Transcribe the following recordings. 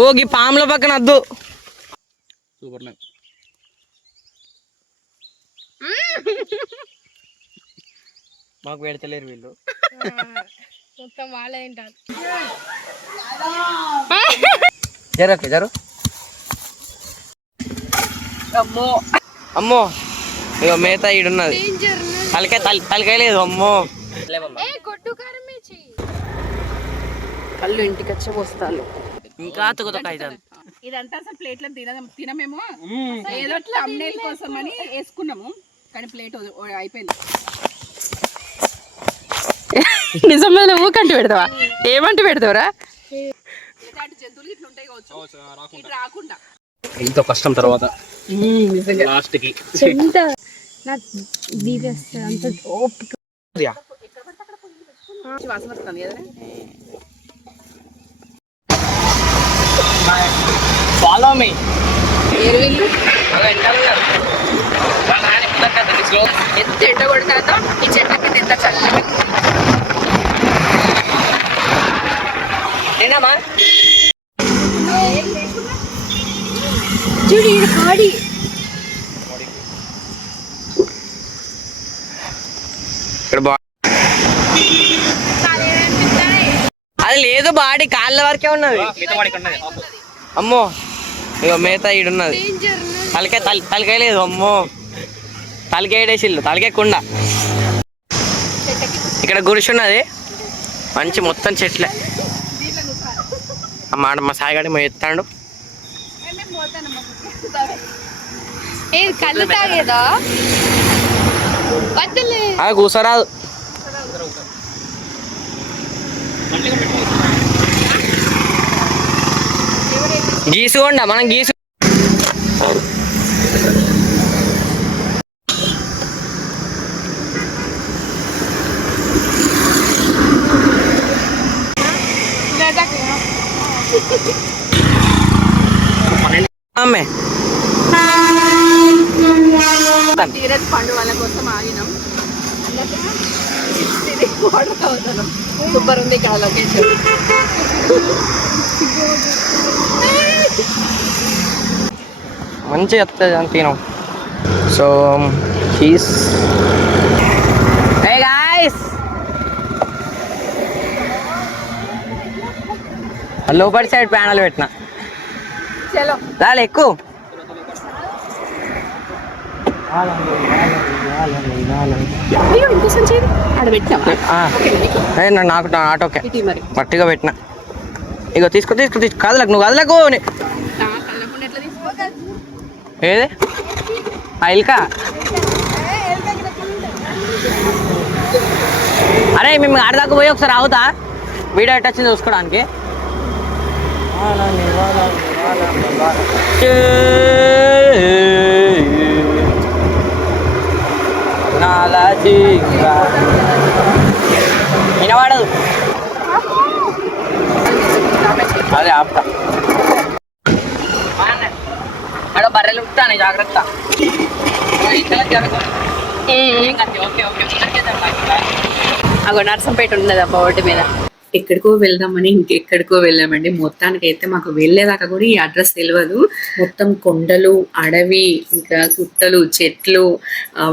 Oggy పాముల పక్కన వద్దు. Super line మాకు పెడతలేరు వీళ్ళు. మొత్తం వాళ్ళే తింటారు. జరు అమ్మో అమ్మో ఇగో మేత ఈడున్నది. తలకాయ లేదు. అమ్మో కళ్ళు ఇంటికి వచ్చే వస్తాను. ఇంకా తుకుతాయి. ఇదంతా అసలు ప్లేట్లో తినమేమో, ఏదో thumbnail కోసం అని వేసుకున్నాము, కానీ ప్లేట్ అయిపోయింది. నిజమైన ఊకంటి పెడతావా? ఏమంటే పెడతావురా? జంతువులు ఇట్లా ఉంటాయి కావచ్చు, ఇటు రాకుండా. ఎంతో కష్టం తర్వాత లాస్ట్ కి వాసన వస్తుంది కదా. ఫాలో మీ ఎంత ఎండ కొడతాదో ఈ చెట్ల కింద ఎంత చల్లగా. చూడు ఇది కాడి. అది లేదు, బాడీ కాళ్ళ వరకే ఉన్నది. అమ్మో ఇగో మేత ఈడున్నది. తలకాయ లేదు. అమ్మో తలకాయ వేసిల్లు, తలకాయ కుండ. ఇక్కడ గుడిసున్నది మంచి, మొత్తం చెట్లే. మా సాయిగాడి మా ఎత్తాడు. కళ్ళు తాగేదా? అది కూసరాదు. గీసుకోండా మనం గీసు. అమ్మే తీరజ్ పండు వాళ్ళ కోసం ఆగినాం. సూపర్ ఉంది ఇక్కడ లొకేషన్. మంచిగా వస్తుంది అని తినం. సో చీజ్ లోపలి సైడ్ ప్యానల్ పెట్టిన చాలు ఎక్కువ. నాకు ఆటోకే మట్టిగా పెట్టిన. ఇగో తీసుకో కదలకు, నువ్వు కదలకు. ఏది ఇల్కా? అరే మేము ఆడదాకా పోయి ఒకసారి అవుతా వీడియో ఎట్ వచ్చింది చూసుకోవడానికి. వినవాడదు అదే ఆపుతా. అక్కడ బర్రెలు ఉంటాను, జాగ్రత్త. అగో నర్సంపేట ఉన్నది అబ్బా ఒడ్డు మీద. ఎక్కడికో వెళ్దామని ఇంకెక్కడికో వెళ్ళామండి. మొత్తానికైతే మాకు వెళ్ళేదాకా కూడా ఈ అడ్రస్ తెలియదు. మొత్తం కొండలు, అడవి, ఇంకా గుట్టలు, చెట్లు,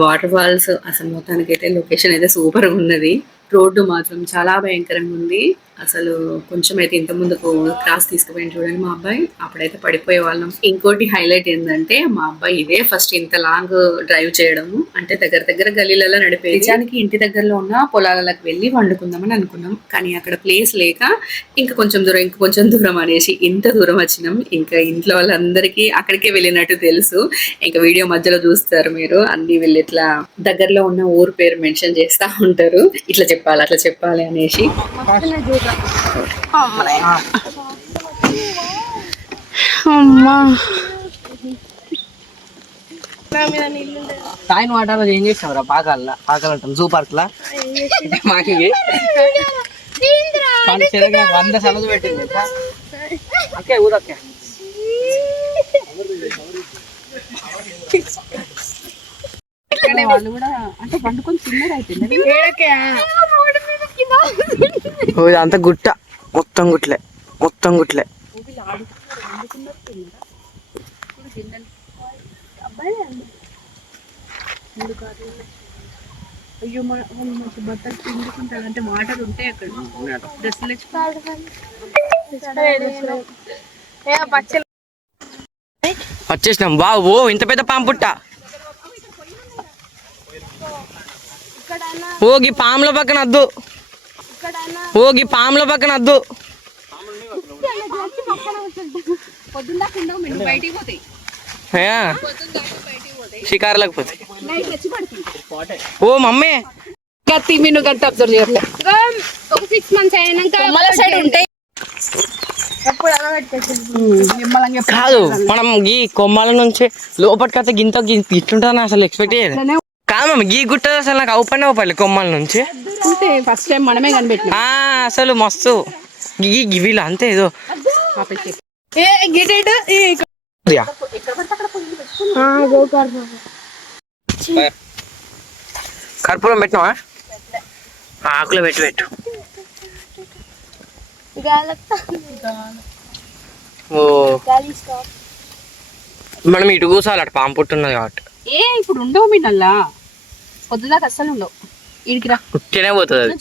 వాటర్ ఫాల్స్. అసలు మొత్తానికైతే లొకేషన్ అయితే సూపర్గా ఉన్నది. రోడ్డు మాత్రం చాలా భయంకరంగా ఉంది. అసలు కొంచెం అయితే ఇంత ముందుకు క్రాస్ తీసుకుపోయిన చూడండి మా అబ్బాయి, అప్పుడైతే పడిపోయే వాళ్ళం. ఇంకోటి హైలైట్ ఏంటంటే మా అబ్బాయి ఇదే ఫస్ట్ ఇంత లాంగ్ డ్రైవ్ చేయడము. అంటే దగ్గర గల్లీలలో నడిపేది. నిజానికి ఇంటి దగ్గరలో ఉన్న పొలాలకు వెళ్ళి వండుకుందామని అనుకున్నాం, కానీ అక్కడ ప్లేస్ లేక ఇంకా కొంచెం దూరం అనేసి ఇంత దూరం వచ్చినాం. ఇంకా ఇంట్లో వాళ్ళందరికీ అక్కడికే వెళ్ళినట్టు తెలుసు. ఇంకా వీడియో మధ్యలో చూస్తారు మీరు, అన్ని వీళ్ళు ఇట్లా దగ్గరలో ఉన్న ఊరు పేరు మెన్షన్ చేస్తా ఉంటారు, ఇట్లా చెప్పాలి అట్లా చెప్పాలి అనేసి. కాయిన్ వాటర్ ఏం చేసావురా? పాకాలంటాం జూ పార్క్ లా మాకి 100 సలదు పెట్టింది. ఓకే ఊదక్కే వాళ్ళు కూడా అంటే పండుకొని చిన్నది అయిపోయింది. అంత గుట్ట మొత్తం గుట్లే. అయ్యో మంచి బట్టలు పిండుకుంటాడు అంటే వాటర్ ఉంటాయి అక్కడ డ్రెస్సులు వచ్చేసినాం. బావు ఓ ఇంత పెద్ద పాము పుట్ట. ఓగి పాముల పక్కన వద్దు, ఓగి పాముల పక్కన వద్దు. షికారులకు పోతాయి. ఓ మమ్మీ తిమ్మిను గంట అబ్జర్వ్ చేయట్లేదు. ఒక 6 months అయినాక మన సైడ్ ఉంటాయి కాదు, మనం గీ కొమ్మల నుంచి లోపలికి అయితే గింత ఇట్లుంటుందని అసలు ఎక్స్పెక్ట్ చేయలేదు. కాదు మమ్మీ గీ గుట్టదు అసలు నాకు అవుపనే అవుపల్లి కొమ్మల నుంచి. ఫస్ట్ టైం మనమే కనిపెట్టినాం. అసలు మస్తు గీ గివిలు అంతే ఏదో కర్పూరం పెట్టినావా? ఆకులో పెట్టు. ఓ మనం ఇటు కూసాలి, అటు పాము పుట్టున్నది కాబట్టి. ఇప్పుడు ఉండవు మీ నల్లా పొద్దుదాకా అస్సలు ఉండవు. ఇడికి రా ఉట్టినే పోతుంది అది.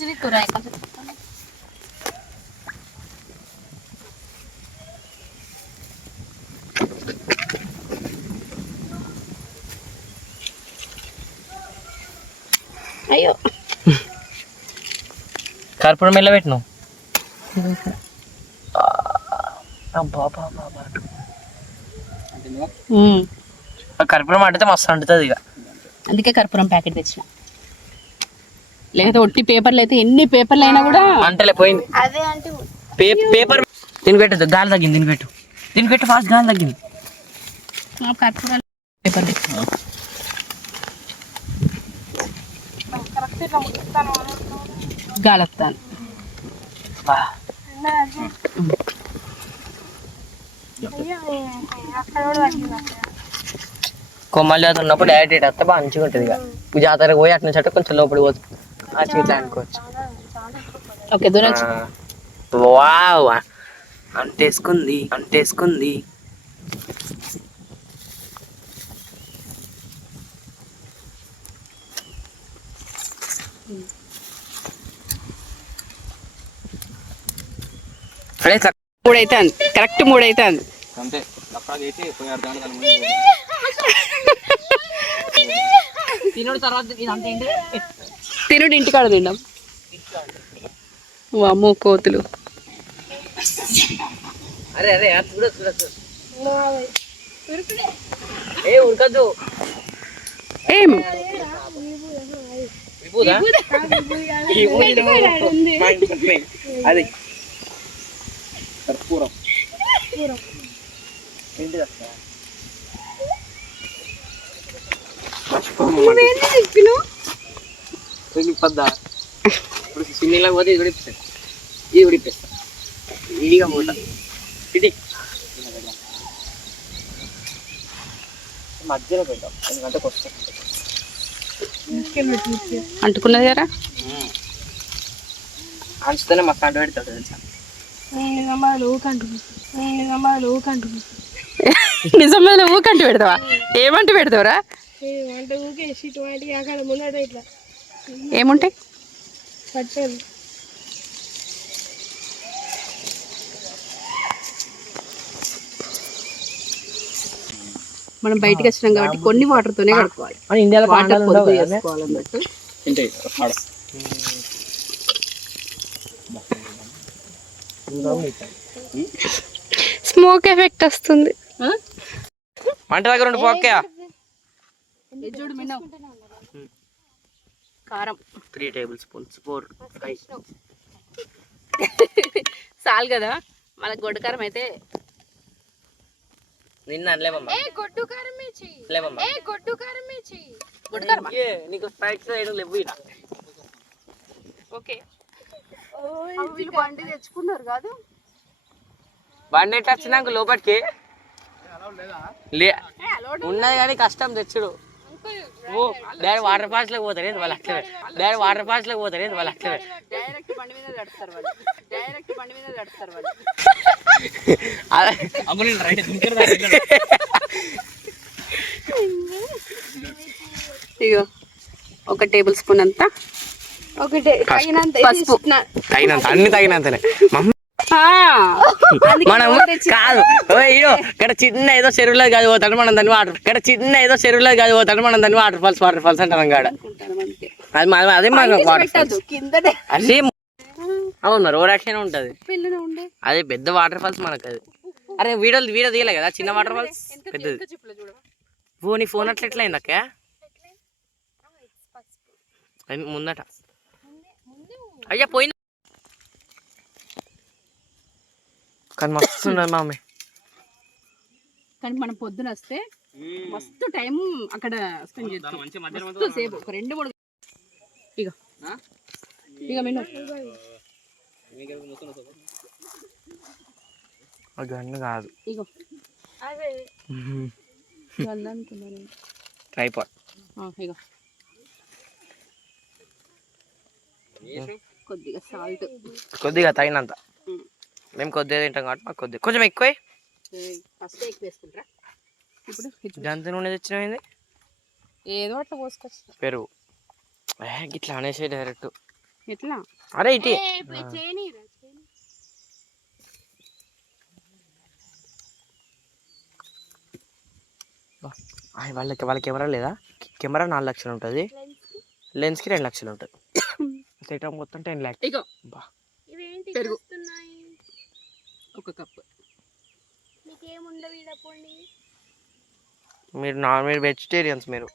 అయ్యో కర్పూరం మెల్ల పెట్టినావు. కర్పూరం అంటే మస్తు అంటుతుంది ఇక, అందుకే కర్పూరం ప్యాకెట్ తెచ్చిన. లేదా ఒట్టి పేపర్లు అయితే ఎన్ని పేపర్లు అయినా కూడా అంటలే పోయింది. పేపర్ దీని పెట్టదు, గాలి తగ్గింది. దీని పెట్టు ఫాస్ట్, గాలి తగ్గింది. కర్పూరం పేపర్ గాలి వస్తాను. కొమ్మల జాతర ఉన్నప్పుడు డైరెక్ట్ ఇటు వస్తే మంచిగా ఉంటుంది. ఇక జాతరకు పోయి అటు నుంచి అట్లా కొంచెం లోపలికి పోతుంది, ఆ చీట్లా అనుకోవచ్చు. ఓకే దూరం వావ్ అంటేసుకుంది. మూడైతుంది, కరెక్ట్ 3 అవుతుంది. తినుడు ఇంటికాడ తింటాం. అమ్మో కోతులు. అరే ఉరకద్దు. ఏం అది కర్పూరం పద్దా ఇప్పుడు సిన్నీలకు పోతే ఇది ఉడిపిస్తా ఇడిగా పోత ఇడి మధ్యలో పెడతాం, ఎందుకంటే కొత్త అంటుకున్నది కదా అంచుతోనే మస్తు అంటు పెడతాడు తెలుసా. నిజమైన ఊకంటి పెడతావా? ఏమంటూ పెడతావురా? ఏముంటాయి? మనం బయటకు వచ్చినాం కాబట్టి కొన్ని వాటర్ తోనే కడుక్కోవాలి. వాటర్ పొదుపు చేసుకోవాలన్నట్టు. స్మోక్ ఎఫెక్ట్ వస్తుంది. మంట దగ్గర ఉండి పోక్యా. చూడు మిన్న కారం 3 tablespoons 4 5 చాలు కదా. మళ్ళీ గొడ్డు కారం అయితే నిన్న అనలేమమ్మా. గొడ్డు కారం వేచి లేమమ్మా, గొడ్డు కారం వేచి గొడ్డు కారం నీకు స్ప్రైట్ సైడ్ లేవు ఇట. ఓకే వీళ్ళు బండి తెచ్చుకున్నారు కాదు. బండి ఎట్లా వచ్చినాక లోపలికి ఉన్నది కానీ కష్టం తెచ్చుడు. డాడీ వాటర్ ఫాల్స్ లోకి పోతారు ఏంది వాళ్ళు అట్లే డాడీ వాటర్ ఫాల్స్ లోకి పోతారు ఏంది వాళ్ళు అట్లే డైరెక్ట్ బండి మీద నడుస్తారు వాళ్ళు ఇగో 1 టేబుల్ స్పూన్ అంతా ఒకటే తగినంత పసుపు తగినంత అన్ని తగినంతనే మనం కాదు ఇక్కడ చిన్న ఏదో చెరువులో కాదు పోతాడు మనం దాన్ని వాటర్ ఫాల్స్ అంటాం కాడ అది అదే మాకు వాటర్ ఫాల్స్ అదే అవును మరి ఓవర్ యాక్షన్ ఉంటది అదే పెద్ద వాటర్ ఫాల్స్ మనకు అది అరే వీడియో తీయలే కదా చిన్న వాటర్ ఫాల్స్ పెద్దది నీ ఫోన్ అట్లా ఎట్లా అయింది అక్క ముందట అయ్యా పోయింది కానీ మస్తు ఉన్నది మామీ కానీ మనం పొద్దున వస్తే మస్తు టైం అక్కడ స్పెండ్ చేస్తాం మస్తు సేపు ఒక 2-3 ఇక మెను గన్ను కాదు ఇగో ట్రైపాడ్ ఇగో కొద్దిగా సాల్ట్ కొద్దిగా తగినంత మేము కొద్దిగా తింటాం కాబట్టి మాకు కొద్దిగా కొంచెం ఎక్కువ ఫస్ట్ ఎక్కువ వేసుకుంటారా ఇప్పుడు గంత నూనె తెచ్చినది ఏదో అట్లా పోసుకొస్తా పెరుగు ఇట్లా అనేసి డైరెక్ట్ ఎట్లా అరే ఇటీ వాళ్ళ కెమెరా లేదా కెమెరా 4 లక్షలు ఉంటుంది లెన్స్కి 2 లక్షలు ఉంటుంది సెటప్ మొత్తం 10 lakhs ఇగో పెరుగు 1 కప్పు మీరు వెజిటేరియన్స్ మీరు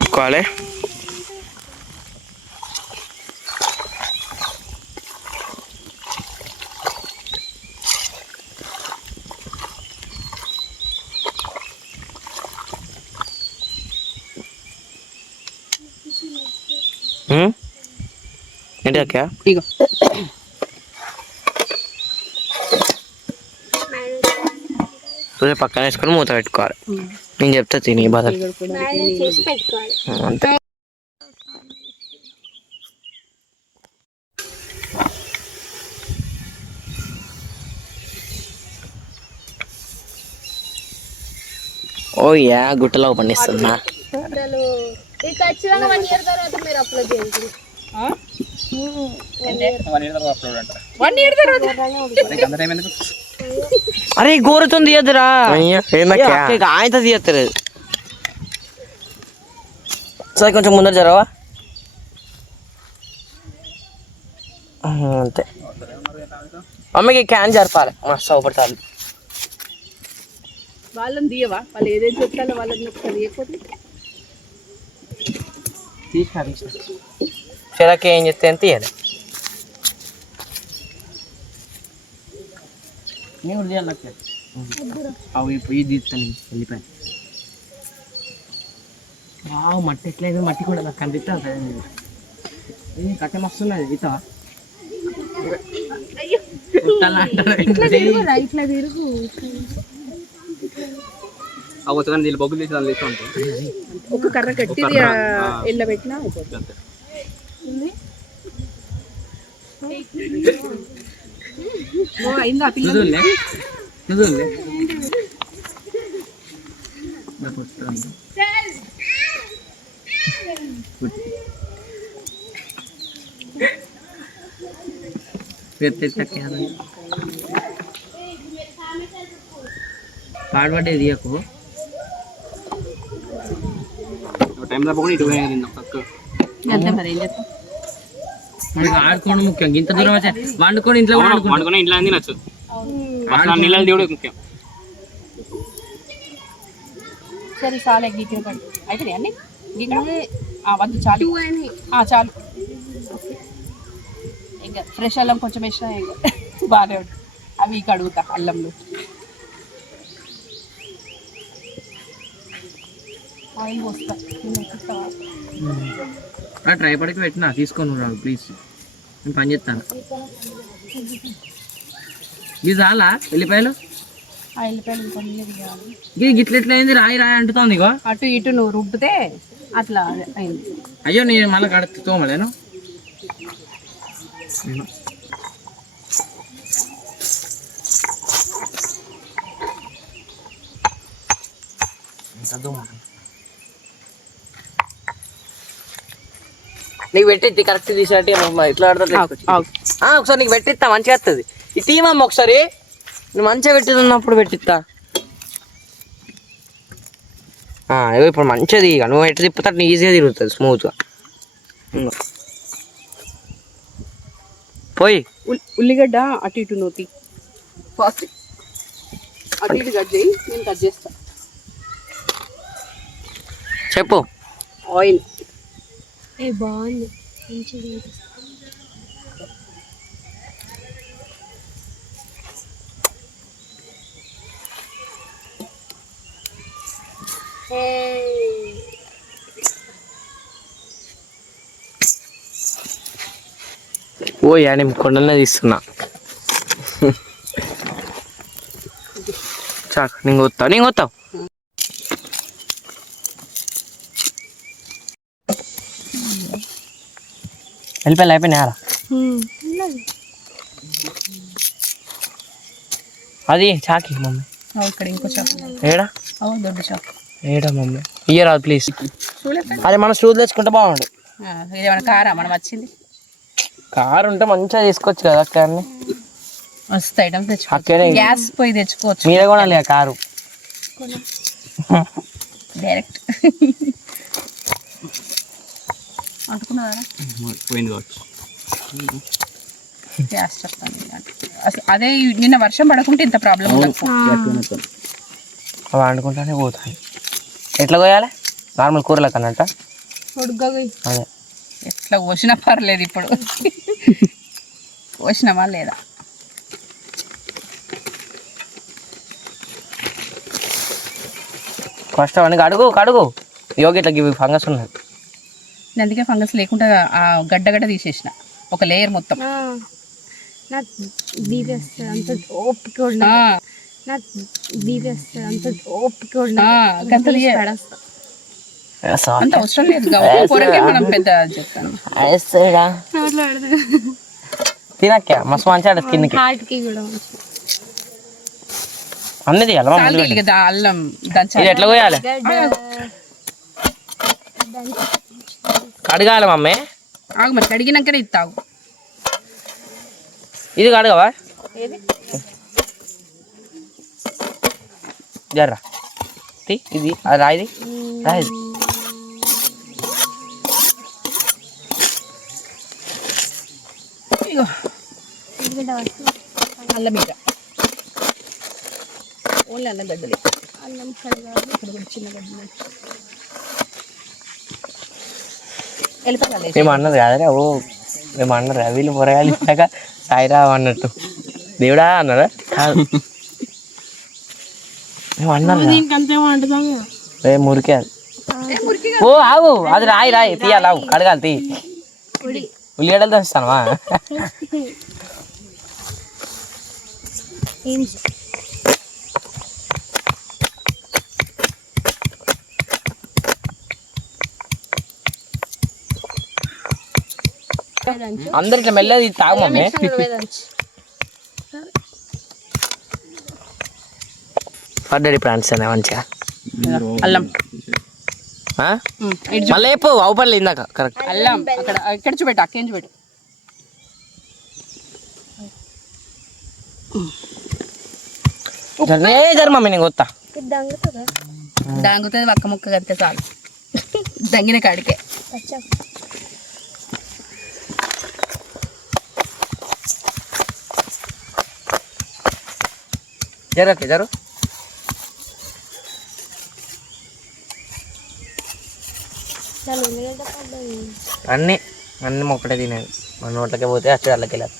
కాలే ఏంటి అక్క ఇగో పక్కన వేసుకొని మూత పెట్టుకోవాలి నేను చెప్తా తిని బదులు అంతే ఓ యా గుట్టలో పండిస్తున్నా ఖచ్చితంగా 1 year తర్వాత మీరు అప్లోడ్ చేయండి 1 year తర్వాత అరే గోరుతో తీయద్దురా ఆయనతో తీయత్తలేదు సరే కొంచెం ముందర జరవా అంతే మమ్మీకి క్యాన్ జరపాలి మస్తు అవపడతారు వాళ్ళని తీయవా వాళ్ళు ఏదైతే చెప్తారో వాళ్ళని ఒకసారి తీయకపోతే చిరాకి ఏం చెప్తే అని తీయాలి అవి పోయి తీస్తాను వెళ్ళిపోయి మట్టి ఎట్లయితే మట్టి కూడా నాకు కనిపిస్తా కట్టె మస్తున్నది ఈత ఇట్లా తిరుగు బొగ్గులు తీసి దాన్ని ఉంటాయి ఒక కర్ర కట్టిది ఎల్లబెట్టినా అయిందా పిల్ల పాడబడ్డేది తీయకు టైం తప్పకుండా ఇటు పక్క అంతే మరి ఏం చేస్తాం మనకి ఆడుకోవడం ముఖ్యం ఇంత దూరం వచ్చా వండుకొని ఇంట్లో వండుకొని ఇంట్లో తినచ్చు నీళ్ళ దేవుడు ముఖ్యం సరే చాలే గీకిన పడి అయితే అన్ని గీకడం వద్దు చాలు చాలు ఇంకా ఫ్రెష్ అల్లం కొంచెం వేసినా ఇంకా బాగానే ఉంటుంది అవి కడుగుతా అల్లంలో ఆయిల్ పోస్తా ట్రైపాడ్కి పెట్టినా తీసుకొని రాదు ప్లీజ్ నేను పని చేస్తాను ఇది చాలా ఎల్లిపాయలు వెళ్ళిపోయాను కొన్ని తీయాలి. ఇది గిట్ల అయింది రాయి రాయి అంటుతోంది ఇగో. అటు ఇటు నువ్వు రుబ్బితే అట్లా అయింది. అయ్యో నేను మళ్ళీ కడుతూ తోమలేను. నీకు పెట్టిద్ది కరెక్ట్ తీసినట్టు ఇట్లా ఆడతా. ఒకసారి నీకు పెట్టిస్తా మంచిగా వస్తుంది. ఈ టీమమ్మ ఒకసారి నువ్వు మంచిగా పెట్టినప్పుడు పెట్టిస్తా. ఇప్పుడు మంచిది ఇక నువ్వు ఎట్లా తిప్పుతా ఈజీగా తిరుగుతుంది స్మూత్గా. పోయి ఉల్లిగడ్డ అటు ఇటు నూతి ఫాస్ట్ అటు ఇటు కట్ చేయి, నేను కట్ చేస్తా. చెప్పు. ఆయిల్ బాగుంది. ఓ నేను కొండలనే తీస్తున్నా. చాక్ నేను కొత్తావు. వెళ్ళిపోయి అయిపోయినాయారా? అది చాకి మమ్మీ. ఇక్కడ ఇంకో చాకు ఏడా? దొడ్డు చాకు ఏడా మమ్మీ? ఇయ్యరాదు ప్లీజ్. అదే మన స్టూల్ తెచ్చుకుంటే బాగుండు. ఇదేమన్నా కారా మనం వచ్చింది? కారు ఉంటే మంచిగా తీసుకోవచ్చు కదా అక్కడిని. వస్తాయి ఐటమ్స్ తెచ్చుకోవచ్చు. గ్యాస్ పోయి తెచ్చుకోవచ్చు. మీరే కొనాలి ఆ కారు డైరెక్ట్. అనుకున్నారా పోయింది కావచ్చు. గ్యాస్ చెప్తాను అసలు. అదే నిన్న వర్షం పడకుంటే ఇంత ప్రాబ్లం ఉండదు. అవి వండుకుంటానే పోతాయి. ఎట్లా కోయాలి? నార్మల్ కూరలకు అన్నట్ట. అదే ఎట్లా కోసినా పర్లేదు. ఇప్పుడు కోసినామా లేదా? కష్టం అని కడుగు యోగి ఇట్లా ఫంగస్ ఉన్నది. అందుకే ఫంగస్ లేకుండా ఆ గడ్డ తీసేసిన ఒక లేయర్ మొత్తం. అంత అవసరం లేదు. మనం పెద్ద చెప్తాను తినక్క మస్తు మంచిగా స్కిన్కి అన్ని తీయాలి కదా. అల్లం ఇది ఎట్లా పోయాలి? కడగాలి మమ్మీ. ఆగు మరి, కడిగినాకనే ఇస్తావు. ఇది కడగవా? జర్రా ఇది అది రాయిది. అల్లం మీద ఓన్లీ అల్లం గడ్డలు. అల్లం చిన్న గడ్డలు వెళ్ళిపోవాలి. మేము అన్నది కాదరే. మేము అన్నారు వీళ్ళు పొరగాలి ఇచ్చాక సాయిరా అన్నట్టు. దేవుడా అన్నారా? మేము అన్నారు మురికి అది. ఓ ఆగు, అది రాయి తీయాలి. ఆగు కడగాలి. తీ ఉల్లిగడ్డలు తెస్తానవా? అందరు ఇట్లా మెల్లది తాగు మమ్మీ. పడ్డది ప్లాంట్స్ అనే మంచిగా. అల్లం మళ్ళీ చెప్పు అవుపడలే ఇందాక కరెక్ట్. అల్లం అక్కడ ఇక్కడ చూపెట్టు, అక్కేం చూపెట్టు. జర మమ్మీ నేను కొత్త దాంగుతుంది. ఒక్క ముక్క కడితే చాలు. దంగిన కాడికే జరు అన్నీ ఒక్కటే తినేది. మన నోట్లకే పోతే అచ్చు వాళ్ళకి వెళ్ళాలి.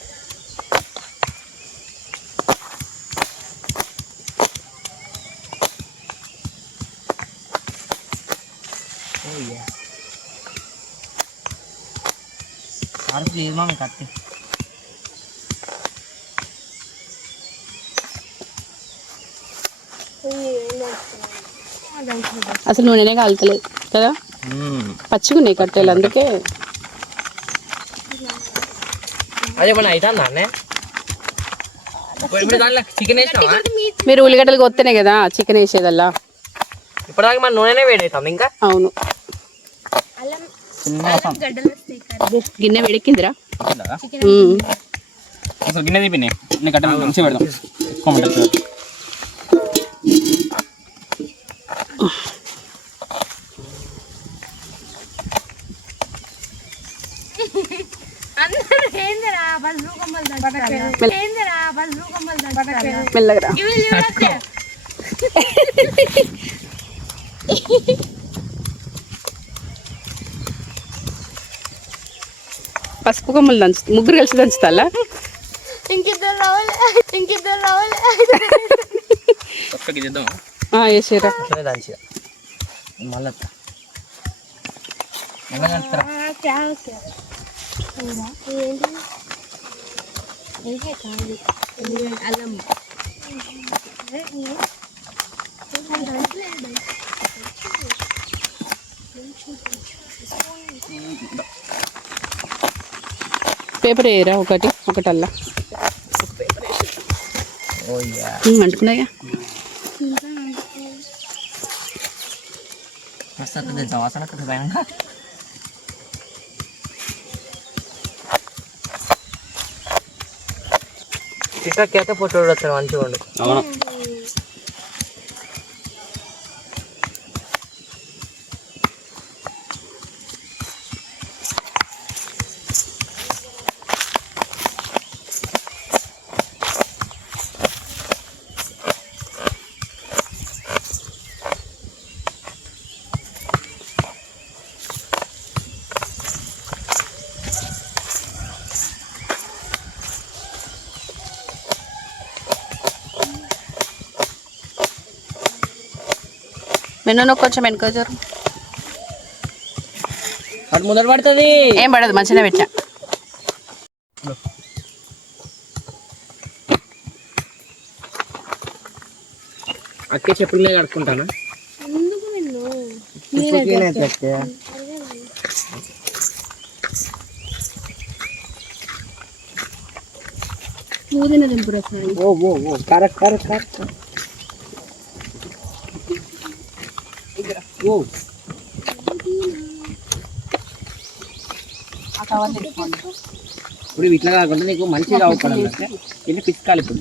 ప్లీజ్ మమ్మీ కత్తి. అసలు నూనెనే కాలుతలేదు కదా, పచ్చిగున్నాయి కట్టెలు అందుకే. అదే మన అవుతుందా అన్నే దాంట్లో చికెన్ వేసినావా? మీరు ఉల్లిగడ్డలు కొత్తనే కదా చికెన్ వేసేదల్లా. ఇప్పటిదాకా మన నూనెనే వేడి అవుతుంది ఇంకా. అవును, గిన్నె వేడెక్కిందిరా. గిన్నె తీపినాయి కట్టెలు మంచిగా పెడదాం. మెల్లగా పసుపు కొమ్మలు ముగ్గురు కలిసి దంచుతాలా? వేసేరా మళ్ళీ పేపర్ వేయరా ఒకటల్లా అంటుకున్నాయా? వాసన భయంగా. చికెన్ అయితే పొట్టు వస్తారు మంచిగా ఉండు. అవును మెనూ కొంచెం వెనుకోజరు. అటు ముందర పడుతుంది. ఏం పడదు, మంచిగా పెట్టా. అక్కే చెప్పులనే కడుక్కుంటాను. పుదీనా దింపురా. Correct correct correct. ఇప్పుడు ఇట్లా కాకుండా నీకు మంచిగా అవుతాడంటే ఇది పిచ్చుకాలి. ఇప్పుడు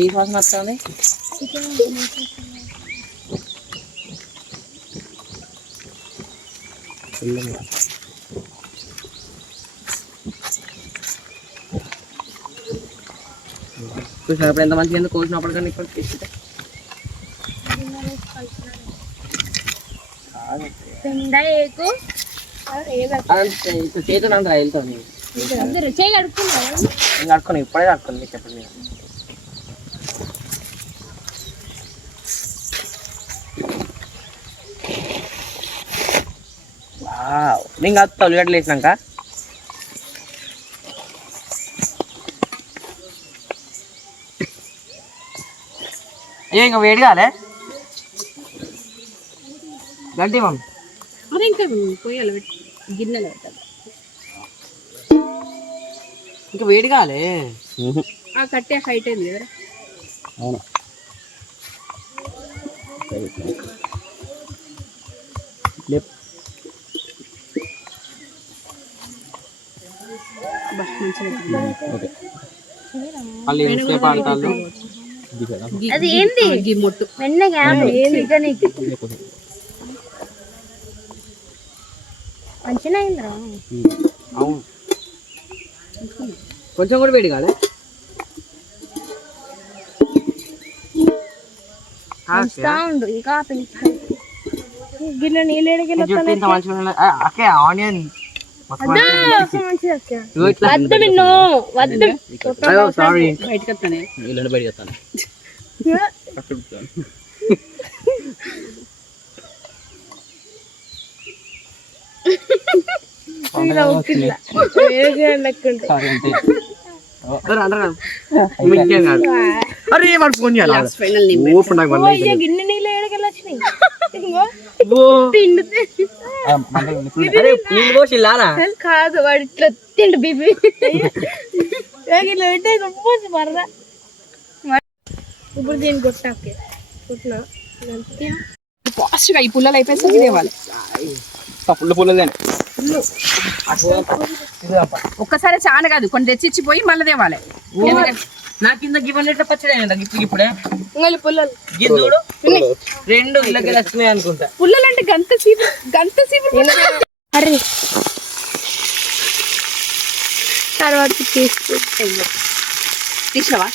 నీ వాసన వస్తుంది. చూసినప్పుడు ఎంత మంచిగా ఎందుకు కోసినప్పుడు కానీ ఇప్పుడు తీసుకుంటే చేతులు అంతా వెళ్తాను. కడుక్కుని ఇప్పుడే కడుక్కుని మీకు చెప్పండి. నేను కాదు ఉల్లిగడ్డలు వేసినాక అయ్యో ఇంకా వేడి కాలే గడ్డి మమ్మీ. అదే ఇంకా పోయాలి, గిన్నెలో పెట్టాలి. ఇంకా వేడి కాలే. ఆ కట్టే హైట్ అయింది కదా. అవును అది ఏంది మొట్టు మెన్నగా మంచిగా అయిందిరా. అవును కొంచెం కూడా వేడి కాలే. ఉండు ఇంకా గిన్నె నీళ్ళు అక్కే ఆనియన్ బయటకు వస్తానే. బయటకు వస్తాను. ముఖ్యం కాదు. అరే వాడు ఫోన్ చేయాలి ఫైనల్ ఓపెన్ నాకు వల్ల అయ్యో, గిన్నె నీళ్ళు ఏడకెళ్ళి వచ్చినాయి. ఇంగో, ఓ. పిండుతే. అరే నీళ్ళు పోసి లారా అసలు కాదు, వాడు ఇట్లా తిండు బీబీ. ఇట్లా పెట్టే పోసి మర్రా. ఇప్పుడు దీన్ని కొట్టాకే కొట్టినా ఫాస్ట్ గా ఈ పుల్లలు అయిపోయేసరికి తేవాలి. పుల్ల పుల్లదే ఒక్కసారి చాలా కాదు, కొన్ని తెచ్చిచ్చిపోయి మళ్ళీ తేవాలి. నా కింద గివెన్ ఎట్లా పచ్చడి ఇప్పుడే పుల్లలు గిద్దూడు 2 ఇళ్ళకి వచ్చినాయి అనుకుంటా. పుల్లలు అంటే గంత సీపు అరే తర్వాత తీసినవా?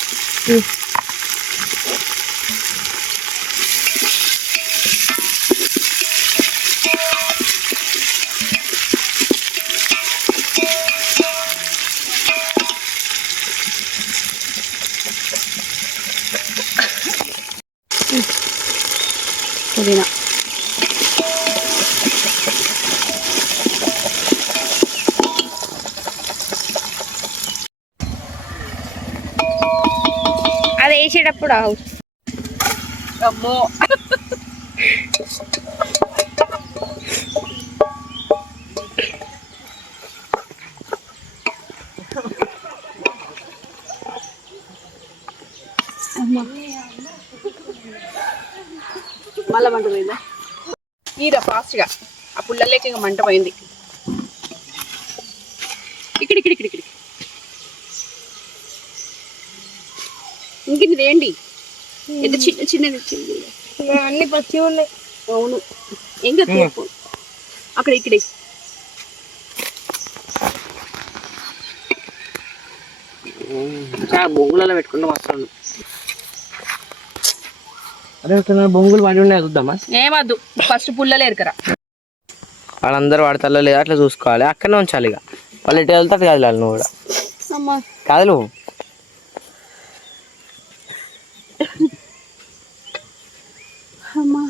పుదీనా అది వేసేటప్పుడు ఆవు. అమ్మో మళ్ళా మంట పోయిందా? ఈర ఫాస్ట్ గా ఆ పుల్లలేక ఇంకా మంట పోయింది. ఇక్కడ ఇంకింది వేయండి. ఎంత చిన్నది వచ్చింది. అన్ని పచ్చి ఉన్నాయి. అవును ఏం కదా అక్కడ ఇక్కడ బొంగులలో పెట్టుకుంటాం వస్తాను. అరే బొంగులు పడి ఉన్నాయి చూద్దామా? ఏమద్దు, ఫస్ట్ పుల్లలు ఎరకరా. వాళ్ళందరూ వాడతాలో లేదా అట్లా చూసుకోవాలి. అక్కడనే ఉంచాలి. ఇక వాళ్ళు ఎటు వెళ్తారు కదలాలి. నువ్వు కూడా అమ్మా కాదు అమ్మా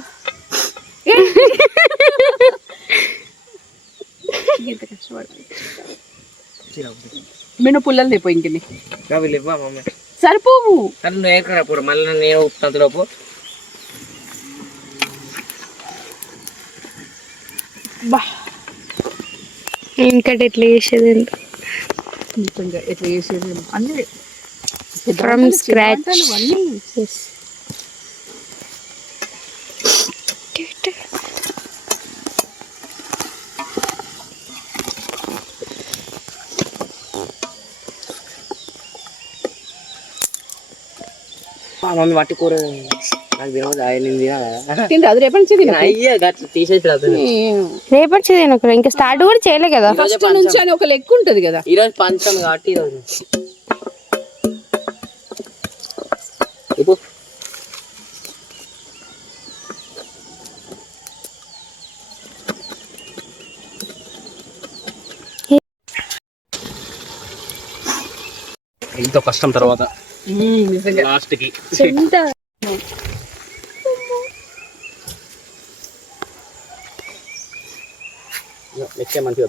ఎంత కష్టపడాలి. మెను పుల్లలు తెపోయి ఇంకెన్ని వీళ్ళు ఇవ్వ మమ్మీ సరిపోవు. కానీ నువ్వు ఏకరాప్పుడు మళ్ళీ నేను ఉప్పుతంతలోపు ఇంకటి ఎట్లా చేసేది ఎట్లా చేసేది అన్నీ ఫ్రమ్ స్క్రాచ్. మమ్మీ వాటి కూర నాకు తినదు. ఆయన తింటే అది రేపటి నుంచి తిన. అయ్యా గట్ల తీసేసి రాదు. రేపటి చేయను, ఇంకా స్టార్ట్ కూడా చేయలే కదా. ఫస్ట్ నుంచి అని ఒక లెక్క ఉంటది కదా. ఈరోజు పంచం కాబట్టి ఈరోజు ఇప్పుడు ఎంతో కష్టం తర్వాత లాస్ట్ కి లెక్కే మంచిగా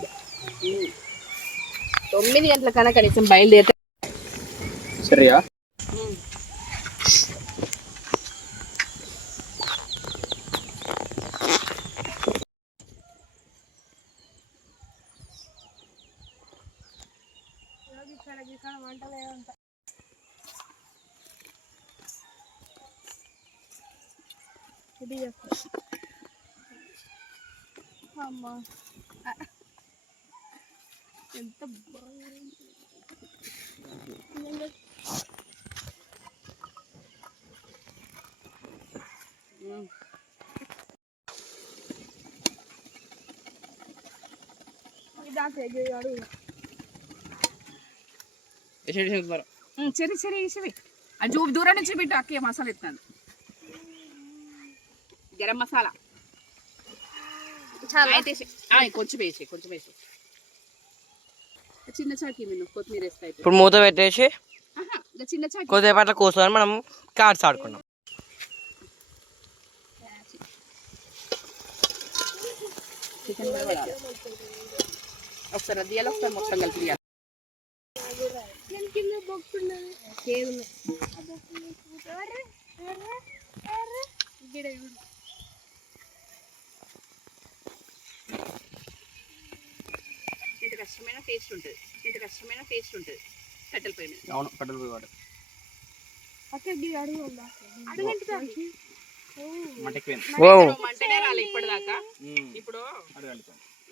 9 గంటల కన్నా కనీసం బయలుదేరితే సరియా. ఎంత సరే సరే వేసేవి. అది దూరం నుంచి పెట్టు. అక్క మసాలా ఎత్తాను. గరం మసాలా కొంచెం వేసి చిన్న చాకి నేను కొత్తిమీర వేస్తా. ఇప్పుడు మూత పెట్టేసి చిన్న చాకి కొద్దిసేపు అట్లా కూర్చొని మనం కార్డ్స్ ఆడుకున్నాం. చికెన్ ఒకసారి అది మొత్తం కలిపి కింద బొక్కున్నది ఏదున్నా ఇంత కష్టమైన టేస్ట్ ఉంటుంది, ఇంత కష్టమైన టేస్ట్ ఉంటుంది కట్టెల పొయ్యి మీద. అవును కట్టెలు పోయి వాడు అక్కడికి అడుగుందా అడగండి మంటెక్కిపోయింది. ఓ మంటనే రాలే ఇప్పటిదాకా. ఇప్పుడు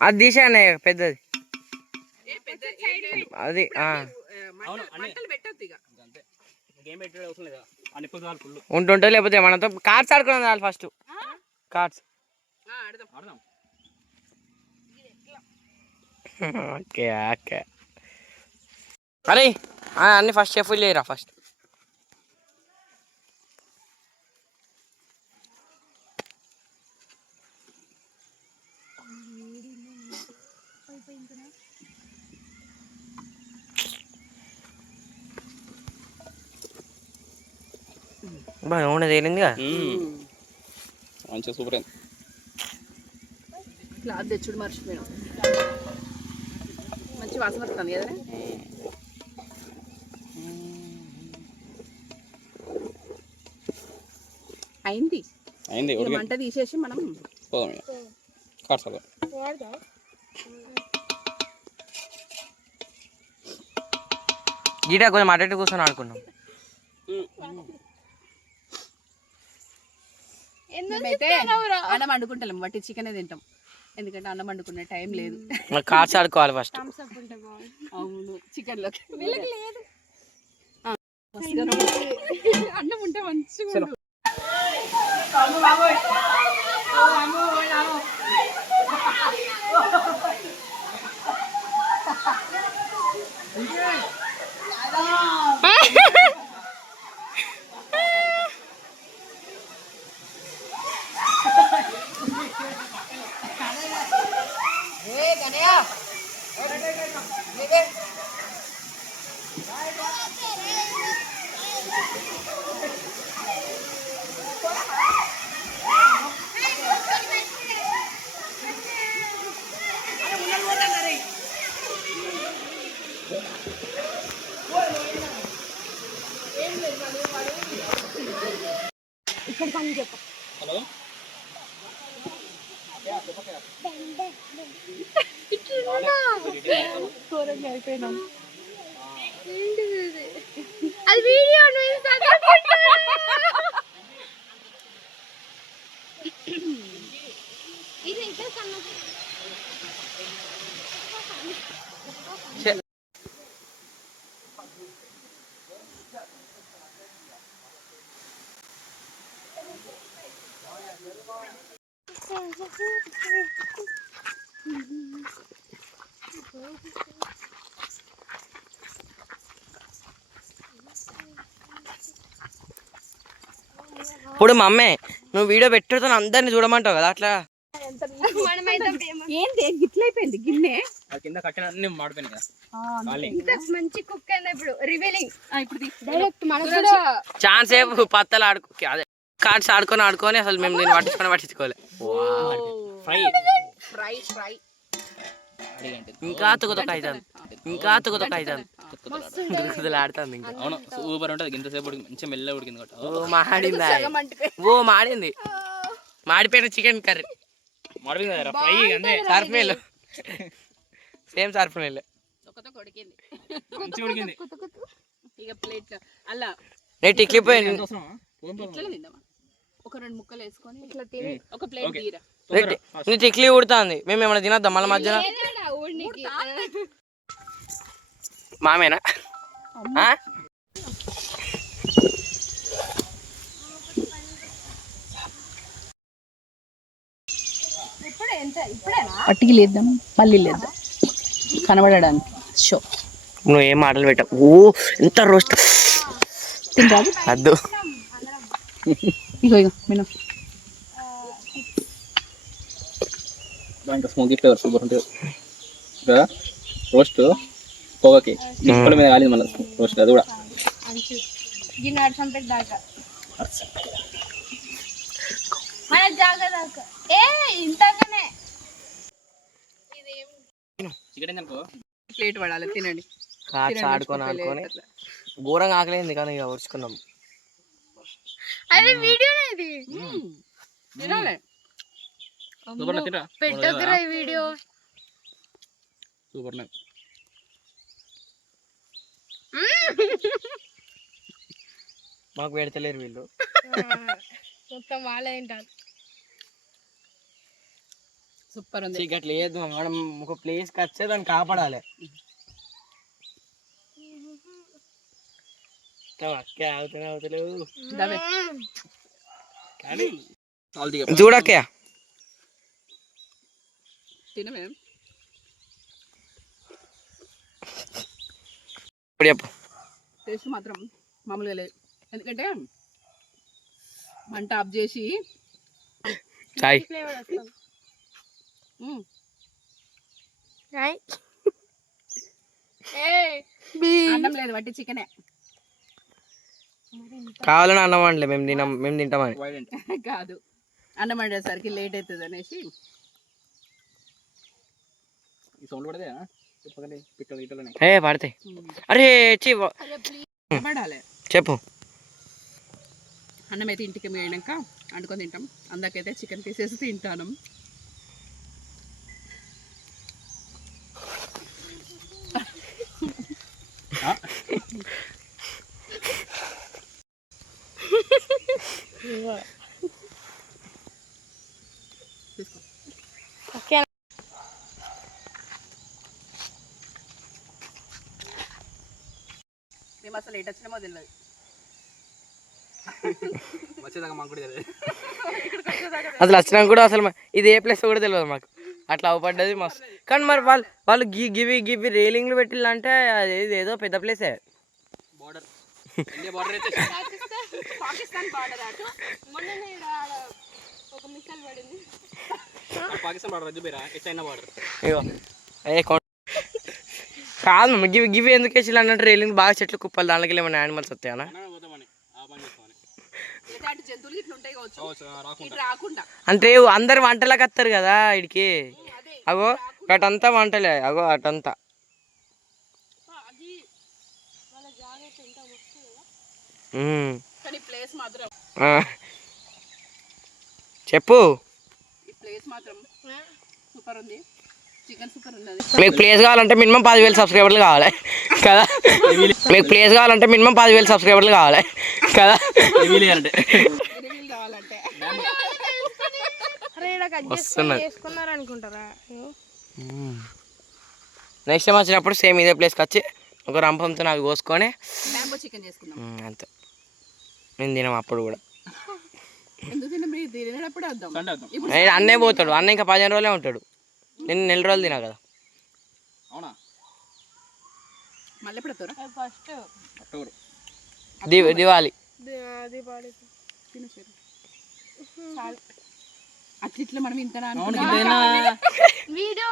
అది తీసానే పెద్దది ఏ పెద్ద అది మంటలు పెట్టద్దు ఇక. అంతే గేమ్ పెట్టే అవసరం లేదా ఆ నిప్పులు చాలు ఫుల్ ఉంటుంటే లేకపోతే మనతో కార్డ్స్ ఆడుకున్నాం చాలు ఫస్ట్ కార్డ్స్. ఆడదాం. ఆడదాం. ఓకే ఓకే అరే అన్ని ఫస్ట్ షఫుల్ చేయరా ఫస్ట్. బాగా నూనె తేలిందిగా. మంచిగా సూపర్ అయింది. క్లాత్ తెచ్చుడు మర్చిపోయినాం. మంచి వాసన వస్తుంది కదా. అయింది అయింది. ఇక మంట తీసేసి మనం పోదాం ఇక కార్డ్స్ ఆడదాం. గీట కొంచెం అటు కూర్చొని ఆడుకున్నాం. మేమైతే అన్నం వండుకుంటాం, బట్టి చికెన్ తింటాం. ఎందుకంటే అన్నం వండుకునే టైం లేదు. కార్డ్స్ ఆడుకోవాలి ఫస్ట్. అవును చికెన్ లోకి అన్నం ఉంటే మంచిగా. హలో అయిపోయినాం. అది వీడియో ఇది ఇంకా కన్నా ఇప్పుడు మా అమ్మే నువ్వు వీడియో పెట్టేతో అందరిని చూడమంటావు కదా అట్లా. ఏంటి గిట్ల అయిపోయింది గిన్నె కింద కట్టిన అన్ని మాడిపోయినాయి కదా. మంచి కుక్ అయినా ఇప్పుడు రివీలింగ్ ఇప్పుడు డైరెక్ట్ మనకు కూడా ఛాన్స్ సేపు పత్తలు అదే కార్డ్స్ ఆడుకొని అసలు మేము దీన్ని పట్టించుకోలే. ఫ్రై ఫ్రై ఫ్రై ఇంకా తుకుతొక్క అవుతుంది, ఇంకా తుకుతొక్క అవుతుంది, గురుకుదలు ఆడుతుంది ఇంకా. అవును సూపర్ ఉంటుంది. ఇంతసేపు ఉడికి మంచిగా మెల్ల ఉడికింది కాబట్టి. ఓ మాడింది, ఓ మాడింది, మాడిపోయిన చికెన్ కర్రీ మాడిపోయింది కదా ఫ్రై. అంతే సర్ఫ్ సేమ్ సర్ఫ్ నీళ్ళు కొడికింది మంచిగా ఉడికింది. ఇక ప్లేట్ అలా నేను టిక్లిపోయింది. ఇట్లా తిందామా? ఒక 2 ముక్కలు వేసుకొని ఇట్లా తిని ఒక ప్లేట్ తీరా. నీ టిక్లీ ఉడుతుంది, మేము ఏమైనా తినద్దాం మళ్ళీ మధ్యలో. మామేనా పట్టికి లేద్దాం, మళ్ళీ లేద్దాం కనబడడానికి. షో నువ్వు ఏం మాటలు పెట్టావు. ఓ ఎంత రోస్ట్ తింటారు అద్దు. ఇగో ఇగో విను. దాంట్లో స్మోకీ ఫ్లేవర్ సూపర్ ఉంటుంది కదా. రోస్ట్ పొగకి నిప్పుల మీద కాలేదు మళ్ళీ రోస్ట్. అది కూడా గిన్నె అడ్సం దాకా మన జాగ్రత్త. ఏ ఇంతగానే చికెన్ అనుకో ప్లేట్ పడాలి తినండి. కార్డ్స్ ఆడుకొని ఆడుకొని ఘోరంగా ఆకలేదు కానీ ఇక ఉడుచుకున్నాం. అదే వీడియో ఇది తినాలి. పెట్టకురా ఈ వీడియో. సూపర్ మాకు పెడతలేరు వీళ్ళు. మొత్తం వాళ్ళే తింటారు. సూపర్ ఉంది. చీకట్లు లేదు మనం ఒక ప్లేస్కి వచ్చే దాన్ని కాపాడాలి. అక్కే అవుతలేవు చూడక్కే తినమే. ఇప్పుడు చెప్పు. టేస్ట్ మాత్రం మామూలుగా లేదు, ఎందుకంటే మంట ఆఫ్ చేసి చాయ్ అన్నం లేదు బట్టి చికెనే కావాలని అన్నం వండలే, మేము తింటామని కాదు, అన్నం వండేసరికి లేట్ అవుతుంది అనేసి. ఏ పడతాయి. అరే పడాలి. చెప్పు. అన్నం అయితే ఇంటికి వేయడాక వండుకొని తింటాం. అందకైతే చికెన్ పీసెస్ తింటాను. మేము అసలు ఎటు వచ్చినామో తెలియదు. అసలు వచ్చినాక కూడా అసలు ఇది ఏ ప్లేస్ కూడా తెలియదు మాకు. అట్లా అవపడ్డది మస్తు. కానీ మరి వాళ్ళు గివి రేలింగ్లు పెట్టిల్లంటే అది ఏదో పెద్ద ప్లేసే. పాకిస్తాన్ బార్డర్ అటు మొన్ననే ఒక మిసైల్ పడింది. పాకిస్తాన్ బార్డర్ కాదు గివి ఎందుకు వేసి అన్నట్టు రేలింగ్ బాగా చెట్లు కుప్పలు దాంట్లోకి ఏమైనా యానిమల్స్ వస్తాయనా? జంతువులు ఇట్లా ఉంటాయి కావచ్చు, ఇటు రాకుండా. అంటే అందరు వంటలకు వస్తారు కదా ఇడికి. అగో అటంతా వంటలే, అగో అటంతా. కానీ ప్లేస్ మాత్రం చెప్పు. ఈ ప్లేస్ మాత్రం సూపర్ ఉంది. చికెన్ సూపర్ ఉన్నది. మీకు ప్లేస్ కావాలంటే మినిమం 10,000 సబ్స్క్రైబర్లు కావాలి కదా. మీకు ప్లేస్ కావాలంటే మినిమం 10,000 సబ్స్క్రైబర్లు కావాలి కదా. కావాలంటే అనుకుంటారా? నెక్స్ట్ టైం వచ్చినప్పుడు సేమ్ ఇదే ప్లేస్కి వచ్చి ఒక రంపంతో అవి కోసుకొని మ్యాంగో చికెన్ చేసుకుందాం. అంతే. మేము తినాం అప్పుడు కూడా. ఎందుకు తినేటప్పుడు వద్దాం. అన్నే పోతాడు, అన్న ఇంకా 15 రోజులే ఉంటాడు. నేను 4 రోజులు తినా కదా. మళ్ళీ ఎప్పుడు వస్తారా? ఫస్ట్ దివాలి. అట్లా మనం ఇంత వీడియో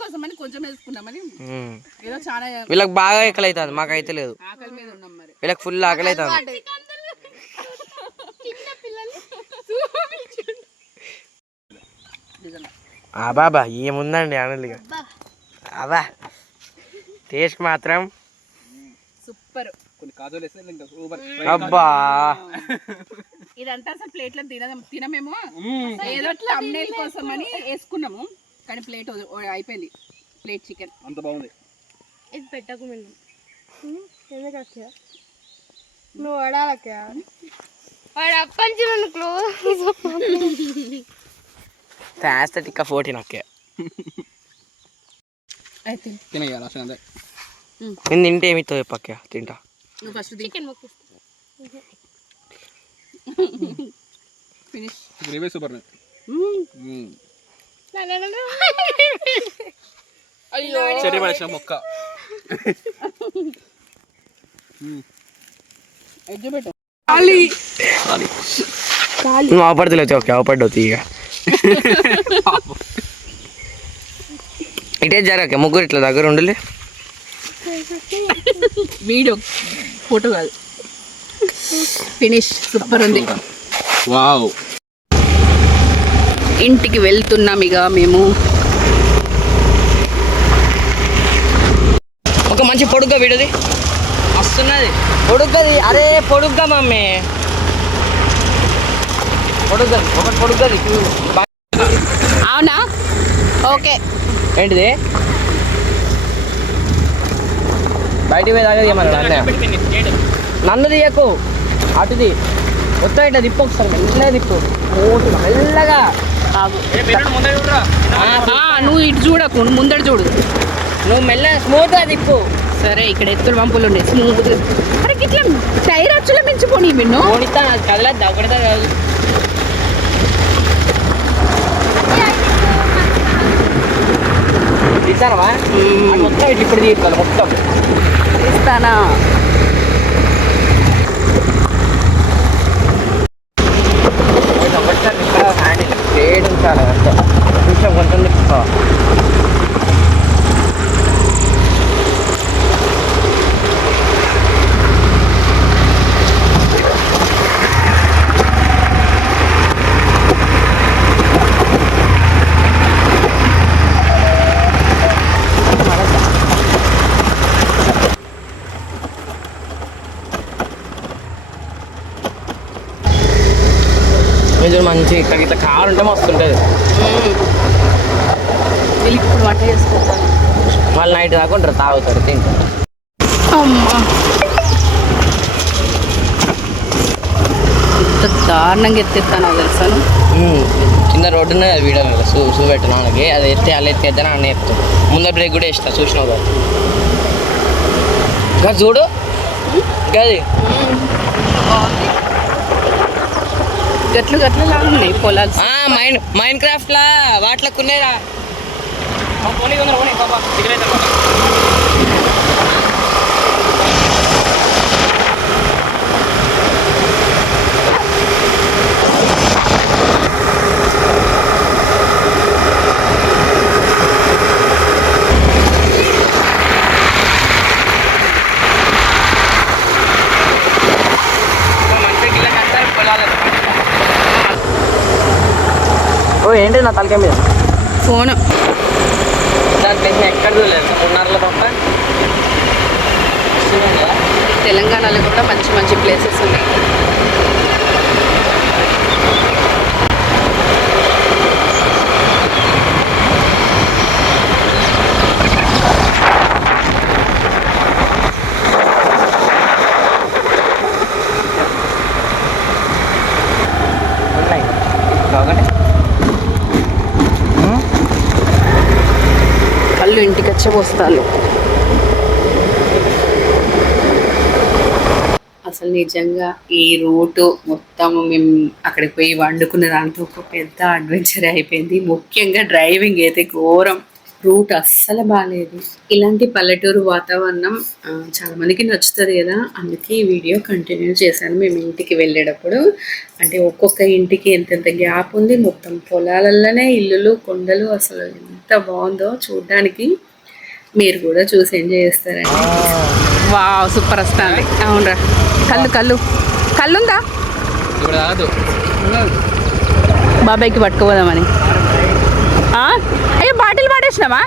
కోసం అని కొంచెం వేసుకున్నామని ఏదో చాలా. వీళ్ళకి బాగా ఆకలి అవుతుంది, మాకు అయితే లేదు. ఆకలి మీద ఉన్నాం మరి. వీళ్ళకి ఫుల్ ఆకలి అవుతుంది. బాబా ఏముందండి అనలిగా. అబ్బా టేస్ట్ మాత్రం సూపర్. అబ్బా ఇదంతా అసలు ప్లేట్లో తినమేమో, ఏదో thumbnail కోసం అని వేసుకున్నాము. కానీ ప్లేట్ అయిపోయింది. ప్లేట్ చికెన్ అంత బాగుంది. ఇది పెట్టకు ఎందుకు నువ్వు వడాలక్క వాడు అప్పంచి నన్ను క్లోజ్ థాస్టిక్ 14 ఓకే. అయితే తినేయాలి అసలు అంతే. నేను తింటే ఏమితో చెప్పక్క తింటా. నువ్వు ఫస్ట్ చికెన్ మొక్కిస్తా. ఫినిష్. Gravy super. అయ్యో చెర్రీ పడేసిన మొక్క. నువ్వు అవపడతలేదు. ఓకే అవపడ్డవు ఇక ఇటే జరగక ముగ్గురు ఇట్లా దగ్గర ఉండలే. వీడియో ఫోటో కాదు. ఫినిష్ సూపర్ ఉంది. వావ్. ఇంటికి వెళ్తున్నాం ఇక మేము. మంచి పొడుగ్గా వీడియోది వస్తున్నది పొడుగ్గది. అరే పొడుగ్గా మమ్మీ పొడుగ్గది ఒకటి పొడుగ్గది. అవునా ఓకే. ఏంటిది బయటికి పోయి తాగది ఏమన్నా నన్ను తీయకు అటుది మొత్తం ఇట్లా తిప్పు ఒకసారి మెల్లగా తిప్పు మెల్లగా. నువ్వు ఇటు చూడకు ముందర చూడు. నువ్వు మెల్లగా స్మూత్గా తిప్పు. సరే ఇక్కడ ఎత్తుల పంపులు ఉండే స్మూత్. అరే ఇట్లా టైర్ అచ్చులో మించిపోని మిన్ను పోనిస్తా అది కదలద్దా ఒకటిదా కాదు. తీసానవా మొత్తం ఇటు ఇప్పుడు తీసుకోవాలి మొత్తం ఇస్తానా. ఒకసారి హ్యాండ్ స్ట్రేట్ ఉంచాలి అంతే. కొంచెం కొంచెం తిప్పుకోవాలి. కొంచెం మంచి ఇక్కడ ఇట్లా కారు ఉంటే మస్తు ఉంటుంది. వీళ్ళకి ఇప్పుడు వంట చేసుకోవాలి. వాళ్ళు నైట్ దాకా ఉంటారు తాగుతారు తింటారు. అమ్మా ఇంత దారుణంగా ఎత్తేస్తాను తెలుసాను. కింద రోడ్డు ఉన్నది అది వీడియో మీద షూ పెట్టిన వాళ్ళకి అది ఎత్తే అలా ఎత్తేద్దని అన్న ఎత్తు ముందర బ్రేక్ కూడా వేస్తా చూసినావు కదా. ఇంకా చూడు గది గట్లు గట్లు లాగా ఉన్నాయి పొలాలు. మైండ్ క్రాఫ్ట్ లా వాటిలోకి ఉన్నాయిరా. ఓ ఏంటి నా తలకాయ మీద ఫోను దాంట్లో ఎక్కడ చూడలేదు 3:30 తప్ప. తెలంగాణలో కూడా మంచి మంచి ప్లేసెస్ ఉన్నాయి. ఉన్నాయి ఒకటి కళ్ళు ఇంటికి వచ్చే పోస్తాను. అసలు నిజంగా ఈ రూటు మొత్తం మేము అక్కడికి పోయి వండుకున్న దాంతో ఒక పెద్ద అడ్వెంచర్ అయిపోయింది. ముఖ్యంగా డ్రైవింగ్ అయితే ఘోరం. రూట్ అస్సలు బాగాలేదు. ఇలాంటి పల్లెటూరు వాతావరణం చాలా మందికి నచ్చుతుంది కదా, అందుకే ఈ వీడియో కంటిన్యూ చేశాను. మేము ఇంటికి వెళ్ళేటప్పుడు అంటే ఒక్కొక్క ఇంటికి ఎంతెంత గ్యాప్ ఉంది, మొత్తం పొలాలలోనే ఇల్లులు కొండలు, అసలు ఎంత బాగుందో చూడ్డానికి. మీరు కూడా చూసి ఎంజాయ్ చేస్తారండి. వా సూపర్ వస్తుంది. అవునరా కళ్ళుందా బాబాయ్కి పట్టుకోదామని. అయ్యో బాటిల్ పడేసినామా?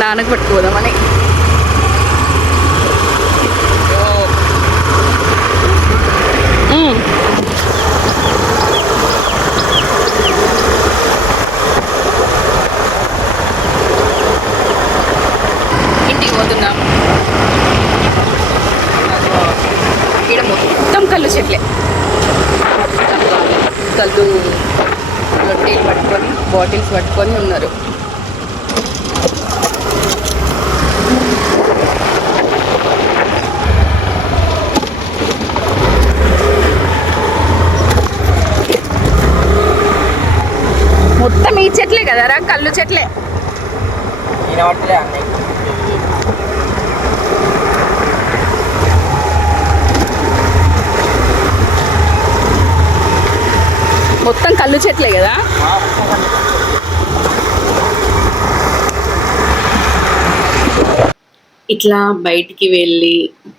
నాన్నకు పట్టుకోదామని. ఇంటికి పోతున్నాం. ఇక్కడ మొత్తం కళ్ళు చెట్లే. కళ్ళు రొట్టెలు పట్టుకొని బాటిల్స్ పట్టుకొని ఉన్నారు. మొత్తం ఈ చెట్లే కదరా, కళ్ళు చెట్లే. మొత్తం కళ్ళు చెట్లే కదా. ఇట్లా బయటికి వెళ్ళి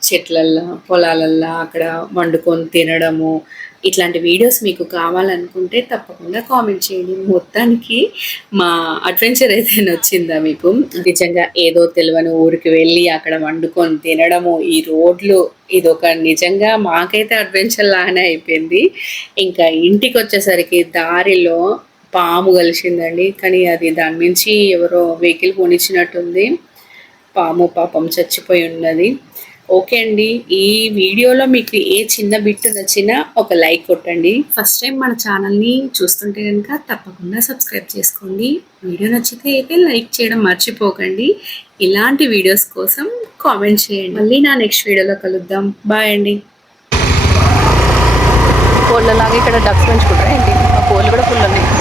చెట్లల్లో పొలాలల్లో అక్కడ వండుకొని తినడము, ఇట్లాంటి వీడియోస్ మీకు కావాలనుకుంటే తప్పకుండా కామెంట్ చేయండి. మొత్తానికి మా అడ్వెంచర్ అయితే నచ్చిందా మీకు? నిజంగా ఏదో తెలియని ఊరికి వెళ్ళి అక్కడ వండుకొని తినడము, ఈ రోడ్లు, ఇదొక నిజంగా మాకైతే అడ్వెంచర్ లాగానే అయిపోయింది. ఇంకా ఇంటికి వచ్చేసరికి దారిలో పాము కలిసిందండి, కానీ అది దాని నుంచి ఎవరో వెహికల్ పోనిచ్చినట్టుంది. పాము పాపం చచ్చిపోయి ఉన్నది. ఓకే అండి, ఈ వీడియోలో మీకు ఏ చిన్న బిట్ నచ్చినా ఒక లైక్ కొట్టండి. ఫస్ట్ టైం మన ఛానల్ని చూస్తుంటే కనుక తప్పకుండా సబ్స్క్రైబ్ చేసుకోండి. వీడియో నచ్చితే అయితే లైక్ చేయడం మర్చిపోకండి. ఇలాంటి వీడియోస్ కోసం కామెంట్ చేయండి. మళ్ళీ నా నెక్స్ట్ వీడియోలో కలుద్దాం. బాయ్ అండి. కోళ్ళలాగా ఇక్కడ డక్స్ పెంచుకుంటారా ఏంటి? ఆ కోళ్ళు కూడా ఫుల్ ఉన్నాయి.